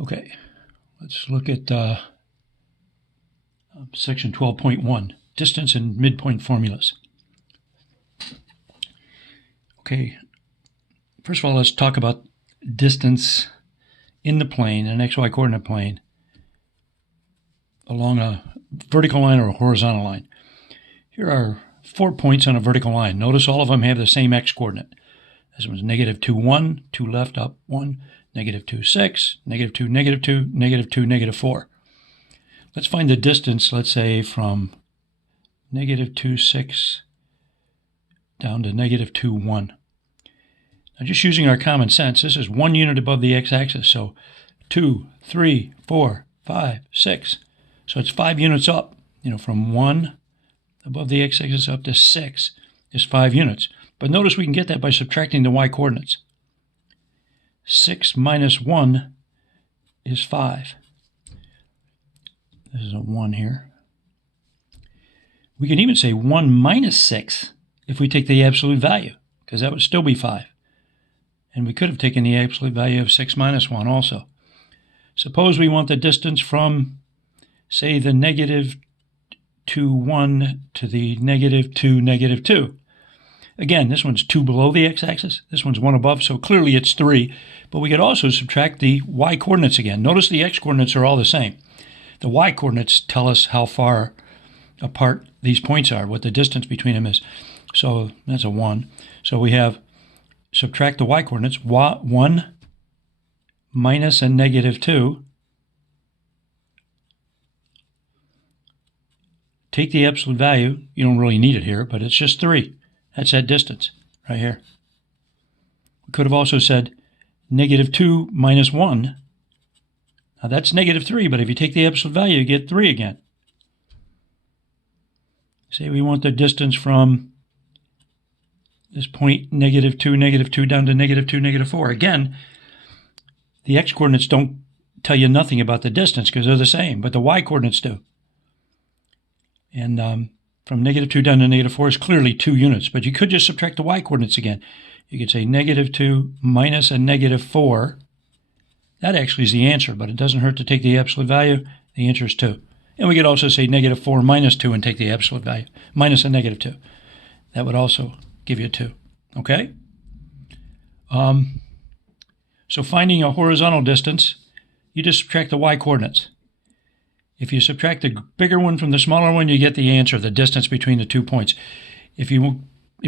Okay, let's look at section 12.1, distance and midpoint formulas. Okay, first of all, let's talk about distance in the plane, an XY coordinate plane, along a vertical line or a horizontal line. Here are 4 points on a vertical line. Notice all of them have the same x coordinate. This one's -2, 1, 2 left, up, 1, -2, 6, -2, -2, -2, -4. Let's find the distance, let's say, from -2, 6 down to -2, 1. Now, just using our common sense, this is 1 unit above the x-axis, so 2, 3, 4, 5, 6. So it's 5 units up, from 1 above the x-axis up to 6 is 5 units. But notice we can get that by subtracting the y-coordinates. 6 minus 1 is 5. This is a 1 here. We can even say 1 minus 6 if we take the absolute value, because that would still be 5. And we could have taken the absolute value of 6 minus 1 also. Suppose we want the distance from, say, the -2, 1 to the -2, -2. Again, this one's 2 below the x-axis. This one's 1 above, so clearly it's 3. But we could also subtract the y-coordinates again. Notice the x-coordinates are all the same. The y-coordinates tell us how far apart these points are, what the distance between them is. So that's a 1. So we have, subtract the y-coordinates, 1 minus a -2. Take the absolute value. You don't really need it here, but it's just 3. That's that distance right here. We could have also said -2 minus 1. Now that's -3, but if you take the absolute value, you get 3 again. Say we want the distance from this point, -2, -2, down to -2, -4. Again, the x-coordinates don't tell you nothing about the distance because they're the same, but the y-coordinates do. And from -2 down to -4 is clearly 2 units, but you could just subtract the y-coordinates again. You could say -2 minus a -4. That actually is the answer, but it doesn't hurt to take the absolute value. The answer is 2. And we could also say -4 minus 2 and take the absolute value, minus a -2. That would also give you 2. Okay? So finding a horizontal distance, you just subtract the y-coordinates. If you subtract the bigger one from the smaller one, you get the answer, the distance between the 2 points. If you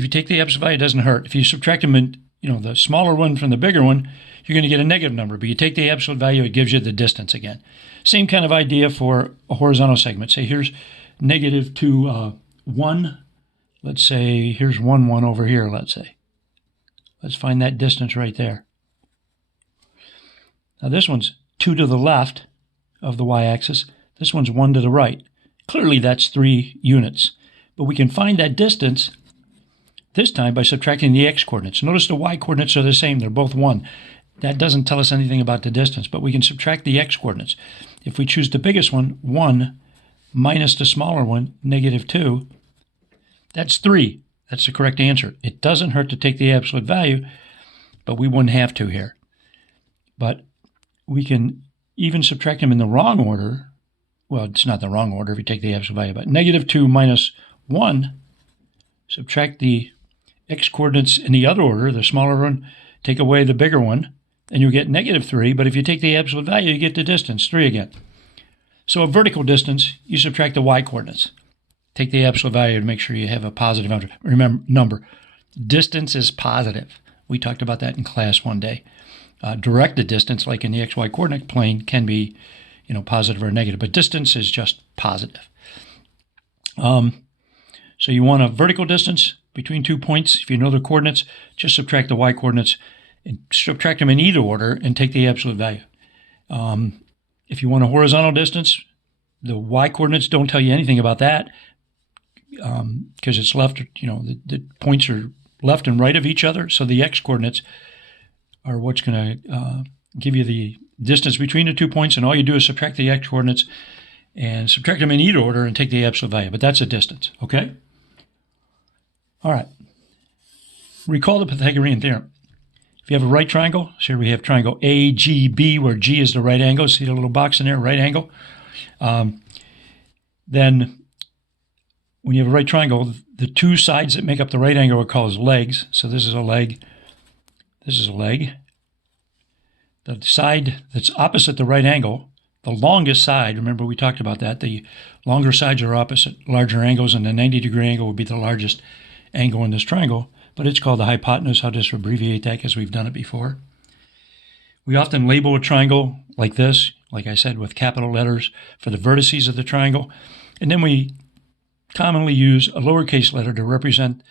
take the absolute value, it doesn't hurt. If you subtract them, the smaller one from the bigger one, you're going to get a negative number. But you take the absolute value, it gives you the distance again. Same kind of idea for a horizontal segment. Say here's -2, 1. Let's say here's 1, 1 over here, let's say. Let's find that distance right there. Now this one's 2 to the left of the y-axis. This one's 1 to the right. Clearly that's 3 units. But we can find that distance this time by subtracting the x-coordinates. Notice the y-coordinates are the same. They're both 1. That doesn't tell us anything about the distance, but we can subtract the x-coordinates. If we choose the biggest one, 1, minus the smaller one, -2, that's 3. That's the correct answer. It doesn't hurt to take the absolute value, but we wouldn't have to here. But we can even subtract them in the wrong order. Well, it's not the wrong order if you take the absolute value, but -2 minus 1, subtract the x-coordinates in the other order, the smaller one, take away the bigger one, and you get -3, but if you take the absolute value, you get the distance, 3 again. So a vertical distance, you subtract the y-coordinates. Take the absolute value to make sure you have a positive number. Distance is positive. We talked about that in class one day. Directed distance, like in the XY coordinate plane, can be positive or negative, but distance is just positive. So you want a vertical distance between 2 points. If you know the coordinates, just subtract the y-coordinates and subtract them in either order and take the absolute value. If you want a horizontal distance, the y-coordinates don't tell you anything about that because it's left, the points are left and right of each other. So the x-coordinates are what's going to give you the distance between the 2 points, and all you do is subtract the x-coordinates and subtract them in either order and take the absolute value. But that's a distance, okay? All right. Recall the Pythagorean theorem. If you have a right triangle, so here we have triangle AGB, where G is the right angle. See the little box in there, right angle? Then when you have a right triangle, the two sides that make up the right angle are called legs. So this is a leg. This is a leg. The side that's opposite the right angle, the longest side, remember we talked about that, the longer sides are opposite larger angles, and the 90-degree angle would be the largest angle in this triangle, but it's called the hypotenuse. I'll just abbreviate that because we've done it before. We often label a triangle like this, like I said, with capital letters for the vertices of the triangle, and then we commonly use a lowercase letter to represent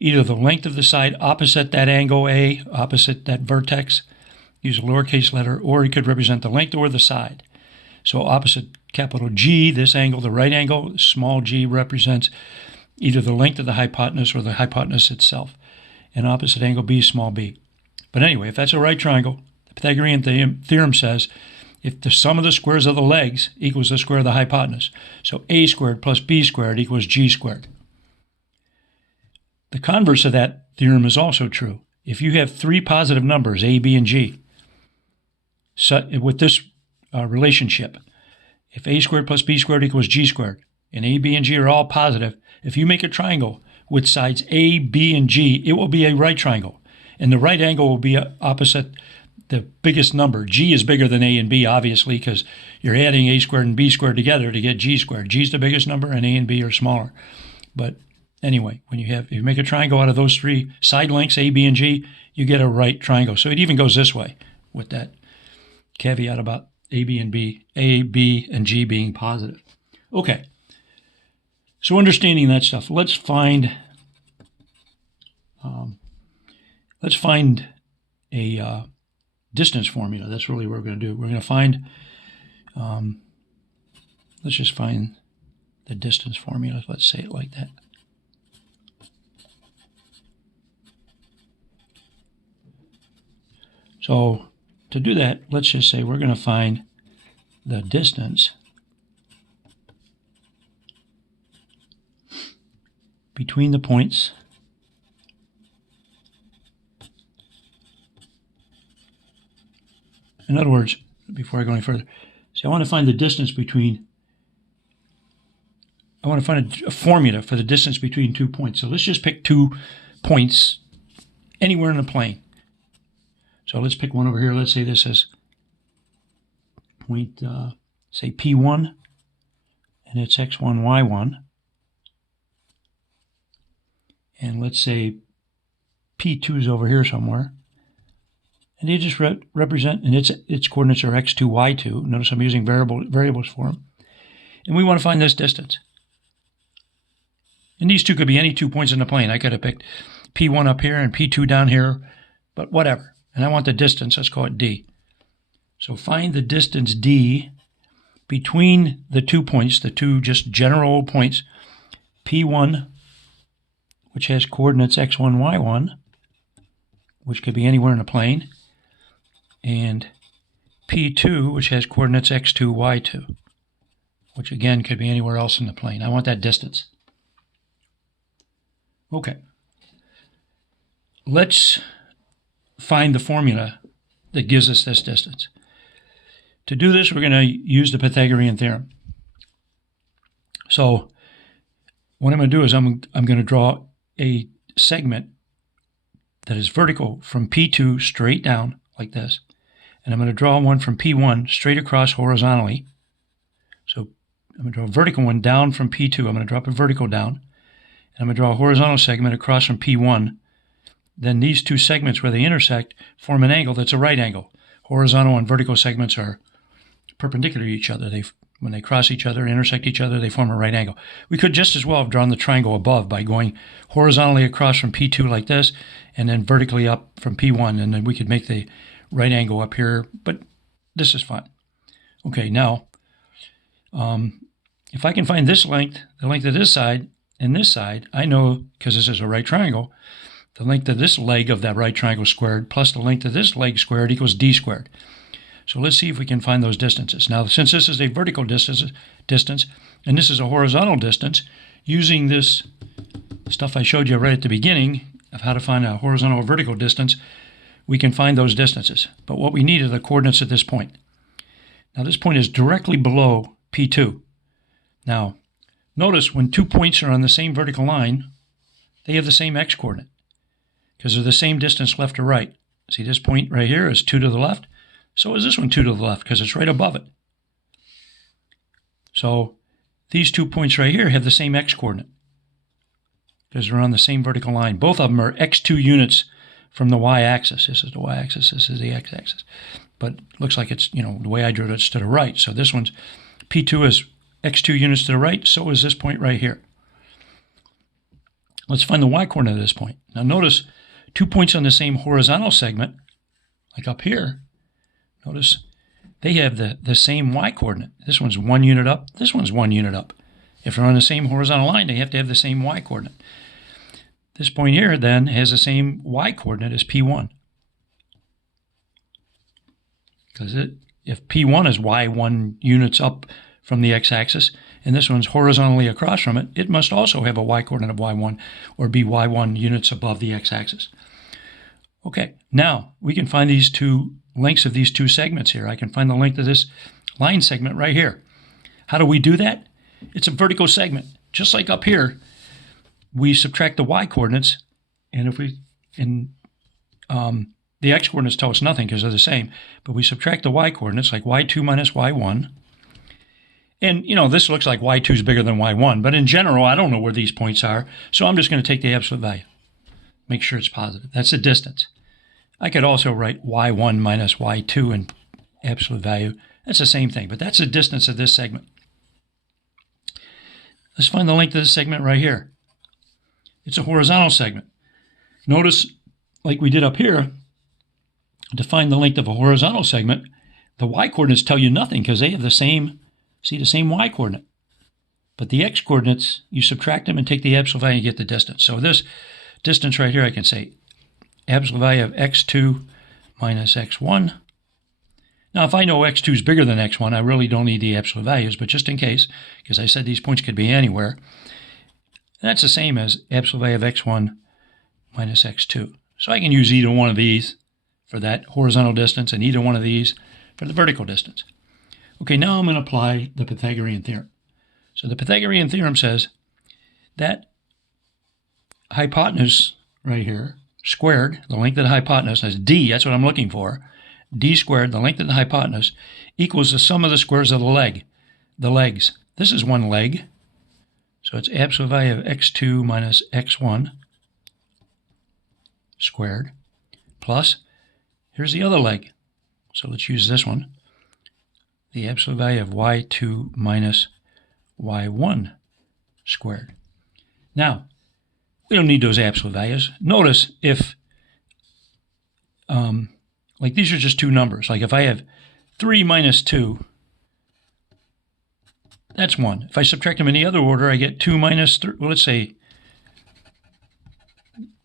either the length of the side opposite that angle A, opposite that vertex, use a lowercase letter, or it could represent the length or the side. So opposite capital G, this angle, the right angle, small g represents either the length of the hypotenuse or the hypotenuse itself. And opposite angle B, small b. But anyway, if that's a right triangle, the Pythagorean theorem says if the sum of the squares of the legs equals the square of the hypotenuse. So a squared plus b squared equals g squared. The converse of that theorem is also true. If you have three positive numbers, a, b, and g, so with this relationship, if a squared plus b squared equals g squared, and a, b, and g are all positive, if you make a triangle with sides a, b, and g, it will be a right triangle. And the right angle will be opposite the biggest number. G is bigger than a and b, obviously, because you're adding a squared and b squared together to get g squared. G is the biggest number, and a and b are smaller. But anyway, if you make a triangle out of those three side lengths, a, b, and g, you get a right triangle. So it even goes this way with that caveat about A, B, and G being positive. Okay. So understanding that stuff, let's find a distance formula. That's really what we're going to do. We're going to find, let's just find the distance formula. Let's say it like that. So to do that, let's just say we're going to find the distance between the points in other words, before I go any further, see, I want to find the distance between, I want to find a formula for the distance between 2 points. So let's just pick 2 points anywhere in the plane. So let's pick one over here. Let's say this is point, say P1, and it's x1, y1. And let's say P2 is over here somewhere. And they just represent, and its coordinates are x2, y2. Notice I'm using variables for them. And we want to find this distance. And these two could be any 2 points in the plane. I could have picked P1 up here and P2 down here, but whatever. And I want the distance, let's call it d. So find the distance d between the 2 points, the two just general points, P1, which has coordinates x1, y1, which could be anywhere in the plane, and P2, which has coordinates x2, y2, which again could be anywhere else in the plane. I want that distance. Okay. Let's find the formula that gives us this distance. To do this, we're going to use the Pythagorean theorem. So what I'm going to do is I'm going to draw a segment that is vertical from P2 straight down like this. And I'm going to draw one from P1 straight across horizontally. So I'm going to draw a vertical one down from P2. I'm going to drop a vertical down. And I'm going to draw a horizontal segment across from P1. Then these two segments where they intersect form an angle that's a right angle. Horizontal and vertical segments are perpendicular to each other. When they cross each other, intersect each other, they form a right angle. We could just as well have drawn the triangle above by going horizontally across from P2 like this, and then vertically up from P1, and then we could make the right angle up here, but this is fine. Okay, now, if I can find this length, the length of this side, and this side, I know, because this is a right triangle, the length of this leg of that right triangle squared plus the length of this leg squared equals d squared. So let's see if we can find those distances. Now, since this is a vertical distance and this is a horizontal distance, using this stuff I showed you right at the beginning of how to find a horizontal or vertical distance, we can find those distances. But what we need are the coordinates at this point. Now this point is directly below P2. Now, notice when 2 points are on the same vertical line, they have the same x-coordinate because they're the same distance left to right. See, this point right here is 2 to the left. So is this one 2 to the left because it's right above it. So these 2 points right here have the same x-coordinate because they're on the same vertical line. Both of them are x2 units from the y-axis. This is the y-axis, this is the x-axis. But it looks like it's, the way I drew it, it's to the right. So this one's, P2 is x2 units to the right, so is this point right here. Let's find the y-coordinate of this point. Now notice 2 points on the same horizontal segment, like up here. Notice they have the same y-coordinate. This one's 1 unit up, this one's 1 unit up. If they're on the same horizontal line, they have to have the same y-coordinate. This point here then has the same y-coordinate as P1. Because if P1 is y1 units up from the x-axis, and this one's horizontally across from it, it must also have a y-coordinate of y1, or be y1 units above the x-axis. Okay, now we can find these two lengths of these two segments here. I can find the length of this line segment right here. How do we do that? It's a vertical segment. Just like up here, we subtract the y-coordinates, and if we, the x-coordinates tell us nothing because they're the same, but we subtract the y-coordinates, like y2 minus y1. And, this looks like y2 is bigger than y1, but in general, I don't know where these points are, so I'm just going to take the absolute value. Make sure it's positive. That's the distance. I could also write y1 minus y2 in absolute value. That's the same thing, but that's the distance of this segment. Let's find the length of this segment right here. It's a horizontal segment. Notice, like we did up here, to find the length of a horizontal segment, the y-coordinates tell you nothing because they have the same y-coordinate. But the x-coordinates, you subtract them and take the absolute value and get the distance. So this distance right here, I can say absolute value of x2 minus x1. Now, if I know x2 is bigger than x1, I really don't need the absolute values, but just in case, because I said these points could be anywhere, that's the same as absolute value of x1 minus x2. So I can use either one of these for that horizontal distance and either one of these for the vertical distance. Okay, now I'm going to apply the Pythagorean theorem. So the Pythagorean theorem says that hypotenuse right here, squared, the length of the hypotenuse, that's d, that's what I'm looking for, d squared, the length of the hypotenuse, equals the sum of the squares of the legs. This is one leg, so it's absolute value of x2 minus x1 squared, plus, here's the other leg, so let's use this one, the absolute value of y2 minus y1 squared. Now, we don't need those absolute values. Notice if, like these are just two numbers. Like if I have 3 minus 2, that's 1. If I subtract them in the other order, I get 2 minus 3. Well, let's say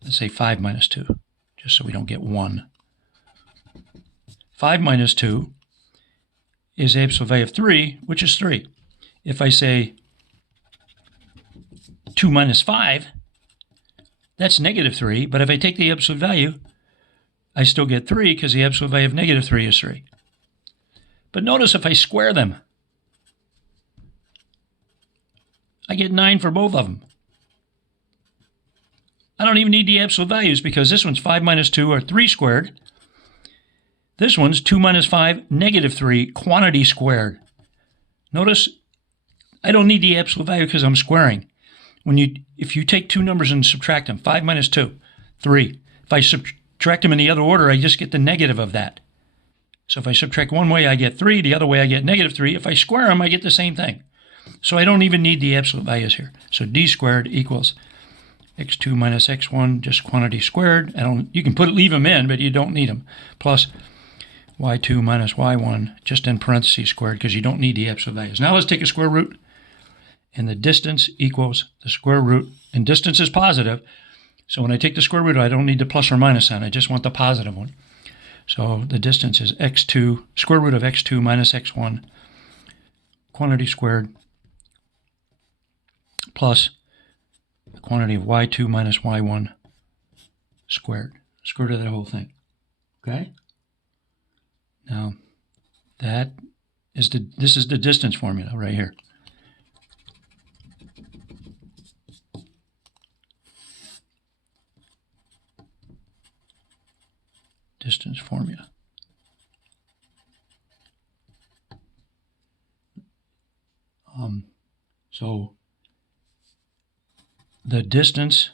5 minus 2, just so we don't get 1. 5 minus 2 is absolute value of 3, which is 3. If I say 2 minus 5, that's negative 3, but if I take the absolute value, I still get 3 because the absolute value of negative 3 is 3. But notice if I square them, I get 9 for both of them. I don't even need the absolute values because this one's 5 minus 2, or 3 squared. This one's 2 minus 5, negative 3, quantity squared. Notice I don't need the absolute value because I'm squaring. If you take two numbers and subtract them, 5 minus 2, 3. If I subtract them in the other order, I just get the negative of that. So if I subtract one way, I get 3. The other way, I get negative 3. If I square them, I get the same thing. So I don't even need the absolute values here. So d squared equals x2 minus x1, just quantity squared. You can leave them in, but you don't need them. Plus y2 minus y1, just in parentheses squared, because you don't need the absolute values. Now let's take a square root. And the distance equals the square root. And distance is positive. So when I take the square root, I don't need the plus or minus sign. I just want the positive one. So the distance is x2, square root of x2 minus x1, quantity squared, plus the quantity of y2 minus y1 squared. Square root of that whole thing. Okay? Now, this is the distance formula right here. Distance formula. So the distance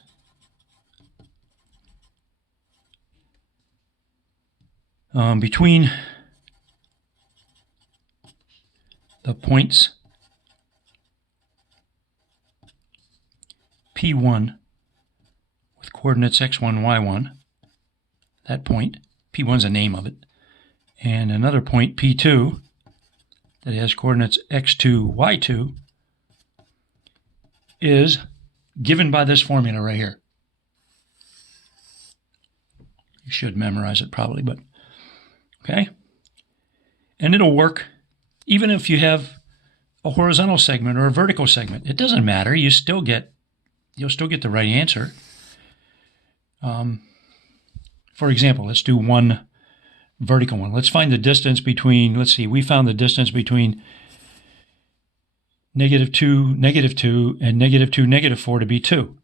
between the points P1 with coordinates x1, y1, that point, P1 is the name of it, and another point P2 that has coordinates x2, y2, is given by this formula right here. You should memorize it probably, but okay. And it'll work even if you have a horizontal segment or a vertical segment. It doesn't matter. You'll still get the right answer. For example, let's do one vertical one. Let's find the distance between, let's see, we found the distance between -2, -2, and -2, -4 to be 2.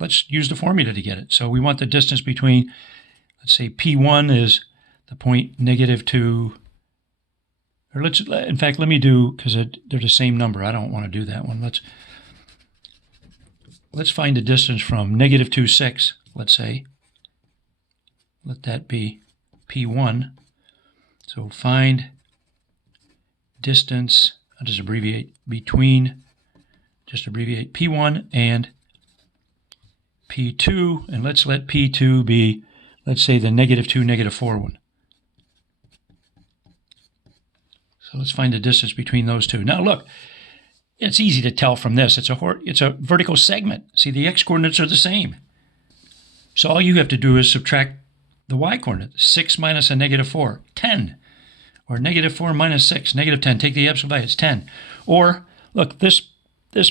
Let's use the formula to get it. So we want the distance between, let's say P1 is the point -2, or in fact, let me do, because they're the same number. I don't want to do that one. Let's find the distance from -2, 6, let's say. Let that be P1. So find distance, I'll just abbreviate, abbreviate P1 and P2, and let's let P2 be, let's say, the -2, -4 one. So let's find the distance between those two. Now look, it's easy to tell from this. It's a vertical segment. See, the x-coordinates are the same. So all you have to do is subtract the y-coordinate. 6 minus a -4, 10. Or -4 minus 6, -10. Take the absolute value, it's 10. Or, look, this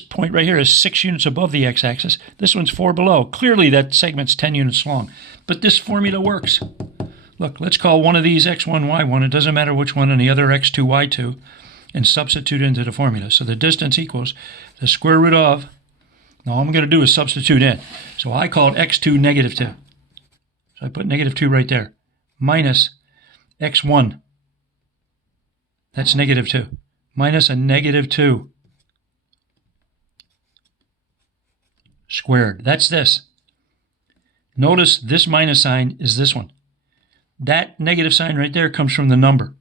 point right here is 6 units above the x-axis. This one's 4 below. Clearly that segment's 10 units long. But this formula works. Look, let's call one of these x1, y1. It doesn't matter which one, and the other x2, y2, and substitute into the formula. So the distance equals the square root of, now all I'm going to do is substitute in. So I called x2 -2. So I put -2 right there. Minus x1. That's -2. Minus a -2. Squared. That's this. Notice this minus sign is this one. That negative sign right there comes from the number.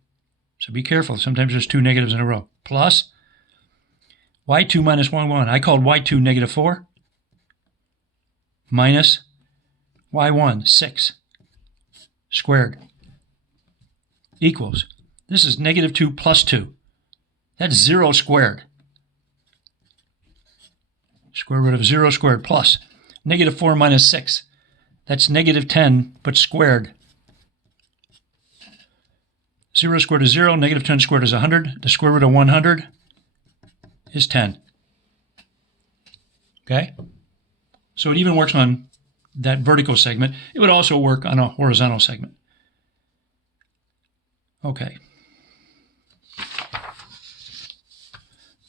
So be careful. Sometimes there's two negatives in a row. Plus y2 minus y1. I called y2 -4. Minus y1, 6. Squared. Equals. This is -2 plus 2. That's 0 squared. Square root of 0 squared plus -4 minus 6. That's -10, but squared. 0 squared is 0. -10 squared is 100. The square root of 100 is 10. Okay? So it even works on that vertical segment. It would also work on a horizontal segment. Okay.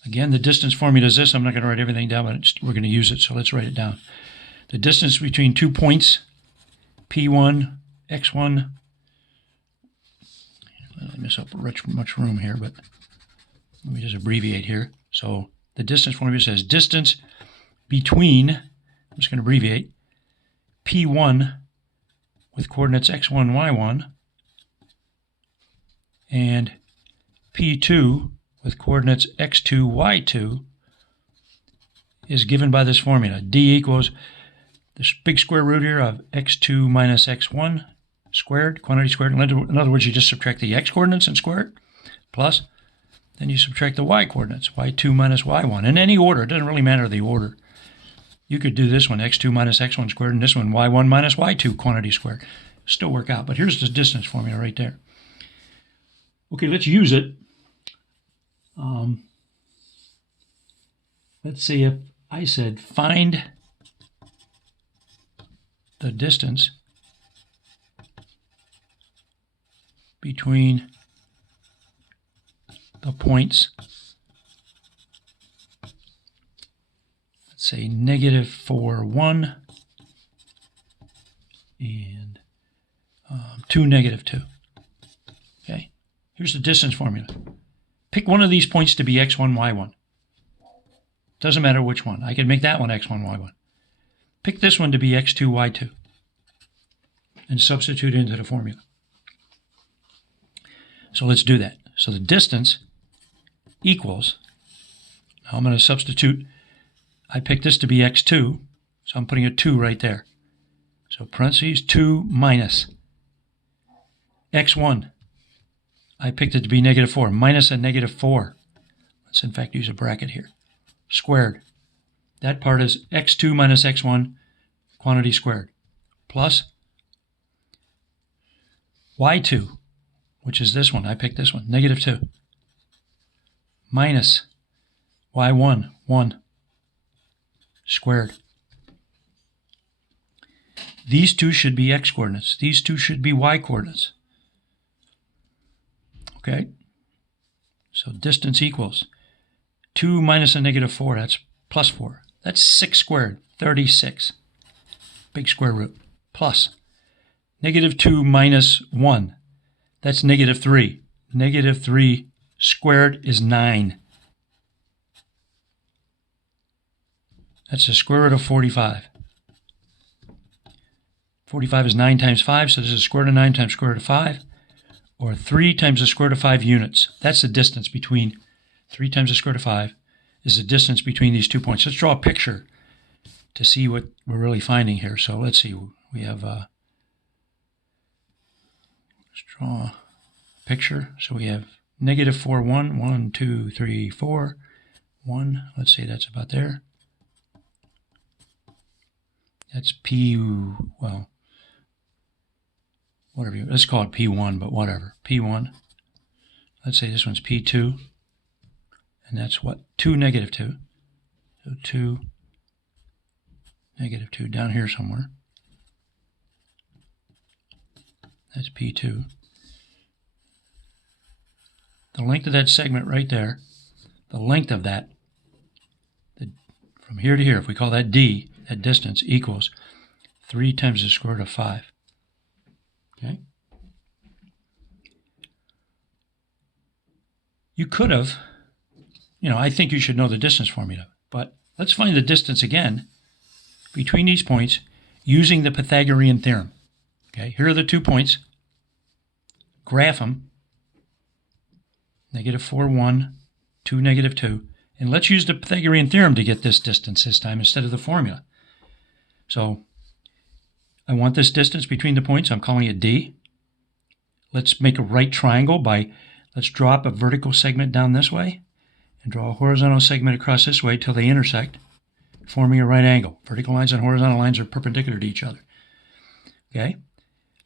Again, the distance formula is this. I'm not going to write everything down, but we're going to use it, so let's write it down. The distance between 2 points, P1, x1. I mess up much room here, but let me just abbreviate here. So the distance formula says distance between, I'm just going to abbreviate, P1 with coordinates x1, y1, and P2 with coordinates x2, y2 is given by this formula. D equals this big square root here of x2 minus x1 squared, quantity squared. In other words, you just subtract the x coordinates and square it, plus then you subtract the y coordinates, y2 minus y1. In any order, it doesn't really matter the order. You could do this one, x2 minus x1 squared, and this one, y1 minus y2 quantity squared. Still work out, but here's the distance formula right there. Okay, let's use it. Let's see if I said find the distance between the points, let's say -4, 1, and 2, -2. Okay, here's the distance formula. Pick one of these points to be x1, y1. Doesn't matter which one. I could make that one x1, y1. Pick this one to be x2, y2. And substitute into the formula. So let's do that. So the distance equals, now I'm going to substitute, I picked this to be x2, so I'm putting a 2 right there. So parentheses 2 minus x1. I picked it to be -4, minus a -4. Let's in fact use a bracket here. Squared. That part is x2 minus x1, quantity squared, plus y2, which is this one. I picked this one, -2, minus y1, 1, squared. These two should be x coordinates. These two should be y coordinates. Okay? So distance equals 2 minus a -4, that's +4. That's 6 squared, 36. Big square root. Plus -2 minus 1, that's -3. -3 squared is 9. That's the square root of 45. 45 is 9 times 5, so this is square root of 9 times square root of 5, or 3 times the square root of 5 units. That's the distance between 3 times the square root of 5 is the distance between these 2 points. Let's draw a picture to see what we're really finding here. So let's see. We have, let's draw a picture. So we have -4, 1, 1, 2, 3, 4, 1. Let's say that's about there. That's P, well, whatever let's call it P1, but whatever. P1. Let's say this one's P2. And that's what? 2, -2. So 2, -2 down here somewhere. That's P2. The length of that segment right there, the length of that, from here to here, if we call that D, that distance equals 3 times the square root of 5. Okay? You could have, I think you should know the distance formula, but let's find the distance again between these points using the Pythagorean theorem. Okay, here are the 2 points. Graph them. -4, 1, 2, -2. And let's use the Pythagorean theorem to get this distance this time instead of the formula. So I want this distance between the points. I'm calling it D. Let's make a right triangle let's drop a vertical segment down this way and draw a horizontal segment across this way till they intersect, forming a right angle. Vertical lines and horizontal lines are perpendicular to each other. Okay?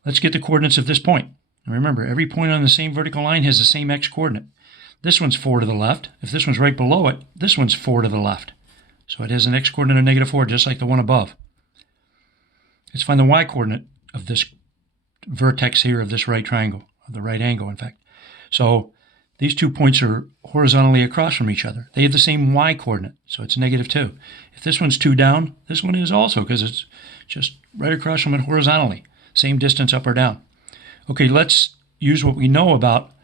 Let's get the coordinates of this point. And remember, every point on the same vertical line has the same x coordinate. This one's 4 to the left. If this one's right below it, this one's 4 to the left. So it has an x coordinate of -4, just like the one above. Let's find the y coordinate of this vertex here of this right triangle, of the right angle, in fact. So these 2 points are horizontally across from each other. They have the same y coordinate, so it's -2. If this one's 2 down, this one is also, because it's just right across from it horizontally. Same distance up or down. Okay, let's use what we know about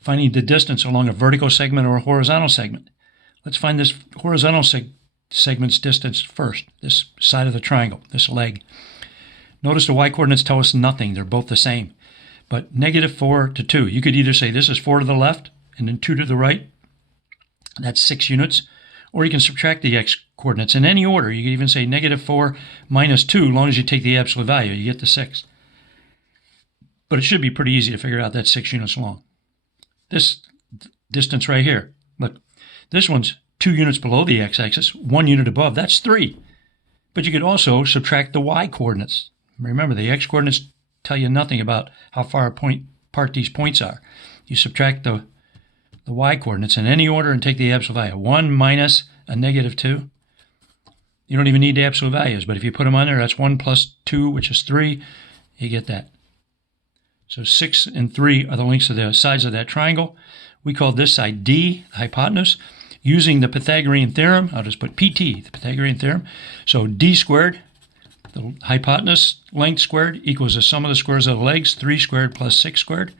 finding the distance along a vertical segment or a horizontal segment. Let's find this horizontal segment's distance first, this side of the triangle, this leg. Notice the y coordinates tell us nothing. They're both the same. But -4 to 2. You could either say this is 4 to the left and then 2 to the right. That's 6 units. Or you can subtract the x coordinates in any order. You could even say -4 minus 2, as long as you take the absolute value. You get the 6. But it should be pretty easy to figure out that's 6 units long. This distance right here, look, this one's 2 units below the x-axis, 1 unit above. That's 3. But you could also subtract the y coordinates. Remember, the x coordinates tell you nothing about how far apart these points are. You subtract the y coordinates in any order and take the absolute value. 1 minus a -2. You don't even need the absolute values, but if you put them on there, that's 1 plus 2, which is 3. You get that. So 6 and 3 are the lengths of the sides of that triangle. We call this side D, the hypotenuse. Using the Pythagorean theorem, I'll just put PT, the Pythagorean theorem. So D squared, the hypotenuse length squared, equals the sum of the squares of the legs, 3 squared plus 6 squared.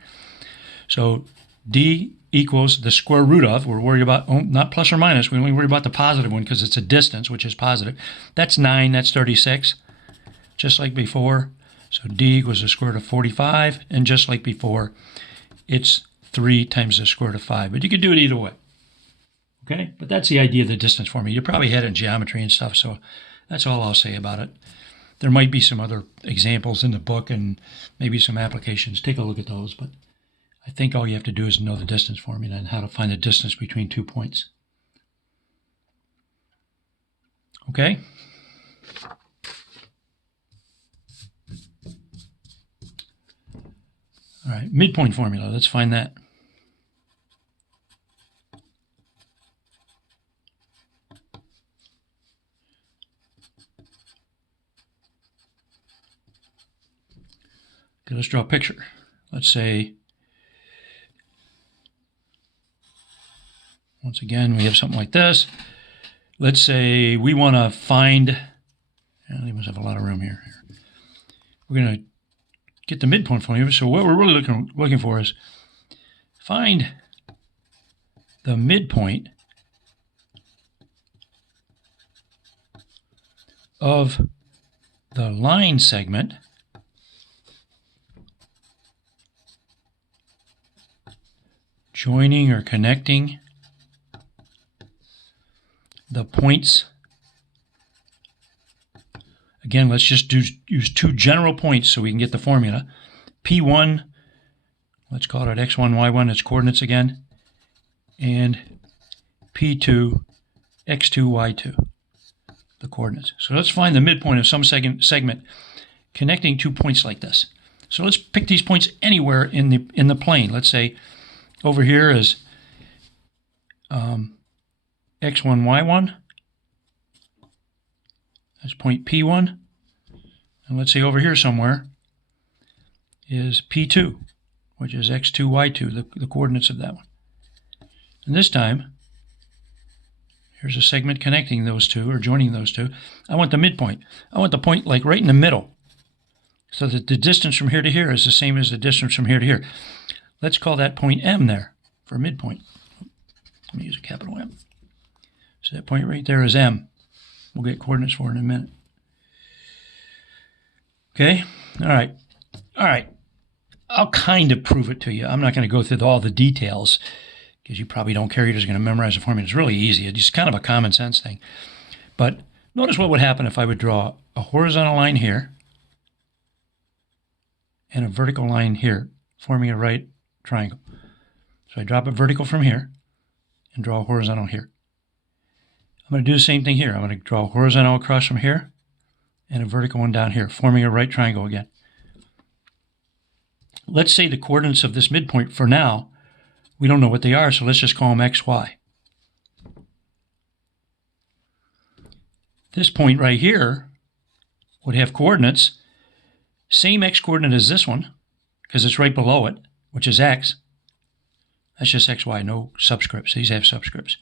So D equals the square root of, we're worried about, not plus or minus, we only worry about the positive one because it's a distance, which is positive. That's 9, that's 36, just like before. So D equals the square root of 45, and just like before, it's 3 times the square root of 5. But you could do it either way. Okay? But that's the idea of the distance formula. You probably had it in geometry and stuff, so that's all I'll say about it. There might be some other examples in the book and maybe some applications. Take a look at those, but I think all you have to do is know the distance formula and how to find the distance between 2 points. Okay? All right, midpoint formula, let's find that. Okay, let's draw a picture. Let's say, once again, we have something like this. Let's say we want to find, we must have a lot of room here. We're going to get the midpoint formula. So what we're really looking for is find the midpoint of the line segment joining or connecting the points. Again, let's just use 2 general points so we can get the formula. P1, let's call it x1, y1, its coordinates again, and P2, x2, y2, the coordinates. So let's find the midpoint of some segment connecting 2 points like this. So let's pick these points anywhere in the plane. Let's say over here is x1, y1. That's point P1. And let's say over here somewhere is P2, which is x2, y2, the coordinates of that one. And this time, here's a segment connecting those two, or joining those two. I want the midpoint. I want the point like right in the middle, so that the distance from here to here is the same as the distance from here to here. Let's call that point M there for midpoint. Let me use a capital M. So that point right there is M. We'll get coordinates for it in a minute. Okay? All right. All right. I'll kind of prove it to you. I'm not going to go through all the details because you probably don't care. You're just going to memorize the formula. It's really easy. It's just kind of a common sense thing. But notice what would happen if I would draw a horizontal line here and a vertical line here, forming a right triangle. So I drop a vertical from here and draw a horizontal here. I'm going to do the same thing here. I'm going to draw a horizontal across from here and a vertical one down here, forming a right triangle again. Let's say the coordinates of this midpoint for now, we don't know what they are, so let's just call them x, y. This point right here would have coordinates, same x coordinate as this one, because it's right below it, which is x. That's just x, y, no subscripts. These have subscripts.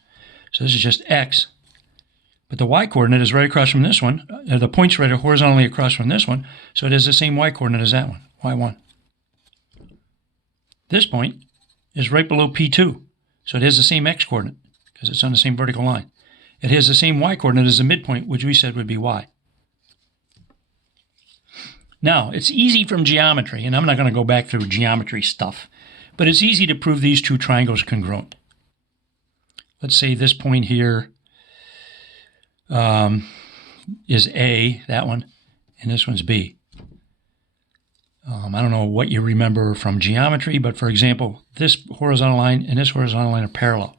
So this is just x. But the y-coordinate is right across from this one. The point's right horizontally across from this one, so it has the same y-coordinate as that one, y1. This point is right below P2, so it has the same x-coordinate because it's on the same vertical line. It has the same y-coordinate as the midpoint, which we said would be y. Now, it's easy from geometry, and I'm not going to go back through geometry stuff, but it's easy to prove these two triangles congruent. Let's say this point here is A, that one, and this one's B. I don't know what you remember from geometry, but for example, this horizontal line and this horizontal line are parallel.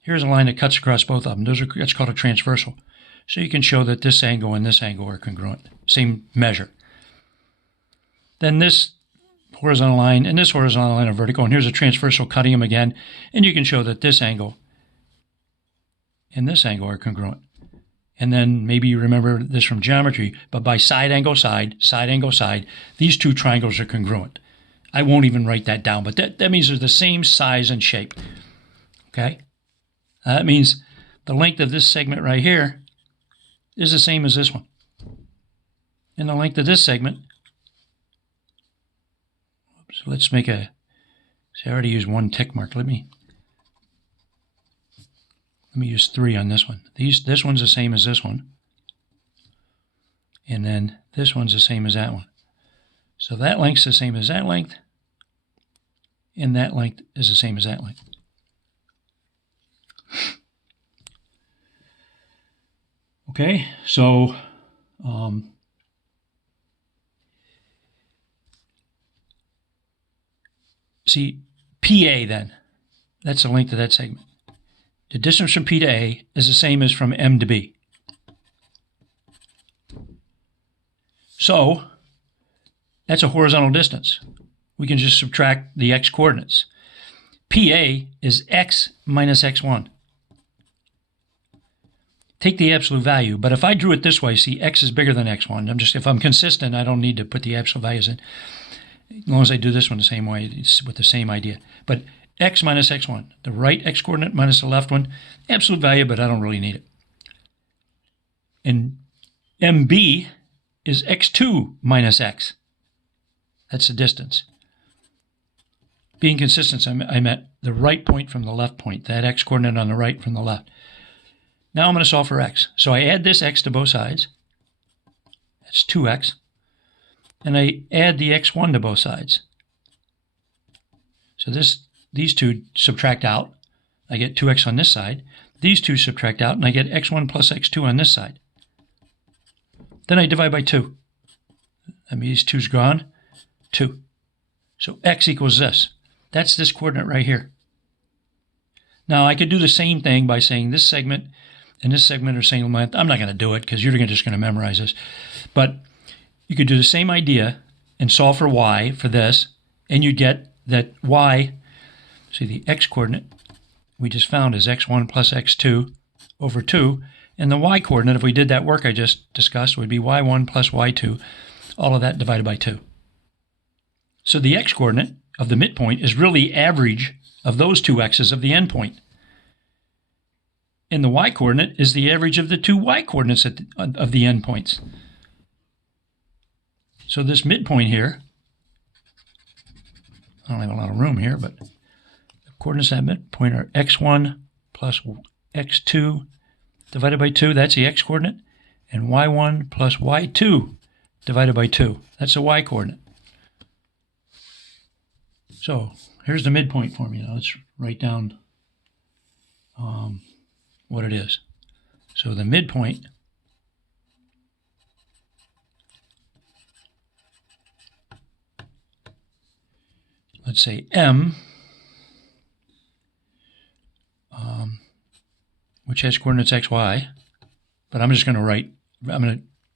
Here's a line that cuts across both of them. That's called a transversal. So you can show that this angle and this angle are congruent, same measure. Then this horizontal line and this horizontal line are vertical, and here's a transversal cutting them again, and you can show that this angle and this angle are congruent. And then maybe you remember this from geometry, but by side, angle, side, these two triangles are congruent. I won't even write that down, but that means they're the same size and shape. Okay? That means the length of this segment right here is the same as this one. And the length of this segment, so let's make a, see, I already used one tick mark. Let me use 3 on this one. This one's the same as this one. And then this one's the same as that one. So that length's the same as that length. And that length is the same as that length. Okay, so see, PA then, that's the length of that segment. The distance from P to A is the same as from M to B. So that's a horizontal distance. We can just subtract the x coordinates. PA is x minus x1. Take the absolute value, but if I drew it this way, see, x is bigger than x1. If I'm consistent, I don't need to put the absolute values in. As long as I do this one the same way, it's with the same idea. But x minus x1, the right x coordinate minus the left one, absolute value, but I don't really need it. And MB is x2 minus x. That's the distance. Being consistent, I meant the right point from the left point, that x coordinate on the right from the left. Now I'm going to solve for x. So I add this x to both sides. That's 2x. And I add the x1 to both sides. So these two subtract out. I get 2x on this side. These two subtract out, and I get x1 plus x2 on this side. Then I divide by 2. That means 2's gone. 2. So x equals this. That's this coordinate right here. Now I could do the same thing by saying this segment and this segment are same length. I'm not going to do it because you're just going to memorize this. But you could do the same idea and solve for y for this, and you get that y, see the x coordinate we just found is x1 plus x2 over 2, and the y coordinate, if we did that work I just discussed, would be y1 plus y2, all of that divided by 2. So the x coordinate of the midpoint is really average of those two x's of the endpoint. And the y coordinate is the average of the two y coordinates of the endpoints. So this midpoint here, I don't have a lot of room here, but the coordinates of that midpoint are x1 plus x2 divided by 2. That's the x coordinate. And y1 plus y2 divided by 2. That's the y coordinate. So here's the midpoint formula. Let's write down what it is. So the midpoint let's say M, which has coordinates x, y, but I'm just going to write, I'm going to